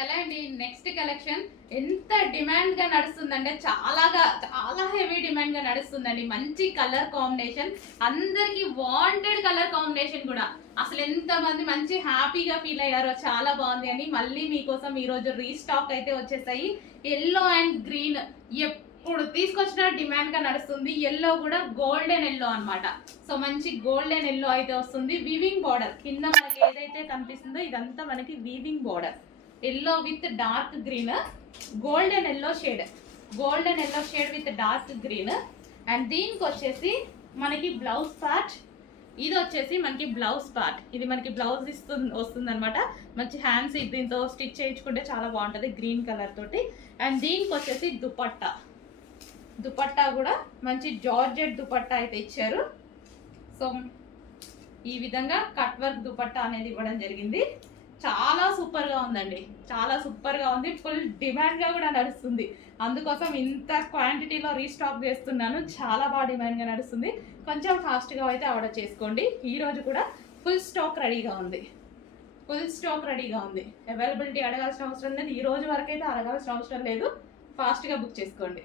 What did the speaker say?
Hello అండి, next collection ఎంత demand గా నడుస్తుందంటే చాలా హెవీ డిమాండ్ గా నడుస్తుందండి. మంచి కలర్ కాంబినేషన్, అందరికి వాంటెడ్ కలర్ కాంబినేషన్ కూడా. అసలు ఎంత మంది మంచి హ్యాపీగా ఫీల్ అయ్యారో, చాలా బాగుంది అని మళ్ళీ మీకోసం ఈ రోజు రీస్టాక్ అయితే వచ్చేసాయి. ఎల్లో అండ్ గ్రీన్ ఇప్పుడు తీసుకొచ్చిన డిమాండ్ గా నడుస్తుంది. ఎల్లో కూడా గోల్డెన్ ఎల్లో అన్నమాట. సో మంచి గోల్డెన్ ఎల్లో అయితే వస్తుంది. వీవింగ్ బార్డర్ కింద మనకి ఏదైతే కనిపిస్తుందో ఇదంతా మనకి weaving border. Yellow with dark green, golden yellow shade with dark green. And దీనికి వచ్చేసి మనకి బ్లౌజ్ పార్ట్, ఇది వచ్చేసి మనకి బ్లౌజ్ పార్ట్. ఇది మనకి బ్లౌజ్ వస్తుంది అనమాట. మంచి హ్యాండ్స్ దీంతో స్టిచ్ చేయించుకుంటే చాలా బాగుంటుంది గ్రీన్ కలర్ తోటి. అండ్ దీనికి వచ్చేసి దుపట్టా కూడా మంచి జార్జెట్ దుపట్టా అయితే ఇచ్చారు. సో ఈ విధంగా కట్ వర్క్ దుపట్టా అనేది ఇవ్వడం జరిగింది. చాలా సూపర్గా ఉందండి, చాలా సూపర్గా ఉంది. ఫుల్ డిమాండ్గా కూడా నడుస్తుంది. అందుకోసం ఇంత క్వాంటిటీలో రీస్టాక్ చేస్తున్నాను. చాలా బాగా డిమాండ్గా నడుస్తుంది. కొంచెం ఫాస్ట్గా అయితే ఆర్డర్ చేసుకోండి. ఈరోజు కూడా ఫుల్ స్టాక్ రెడీగా ఉంది. అవైలబిలిటీ అడగాల్సిన అవసరం లేదు. ఈ రోజు వరకు అయితే అడగాల్సిన అవసరం లేదు. ఫాస్ట్గా బుక్ చేసుకోండి.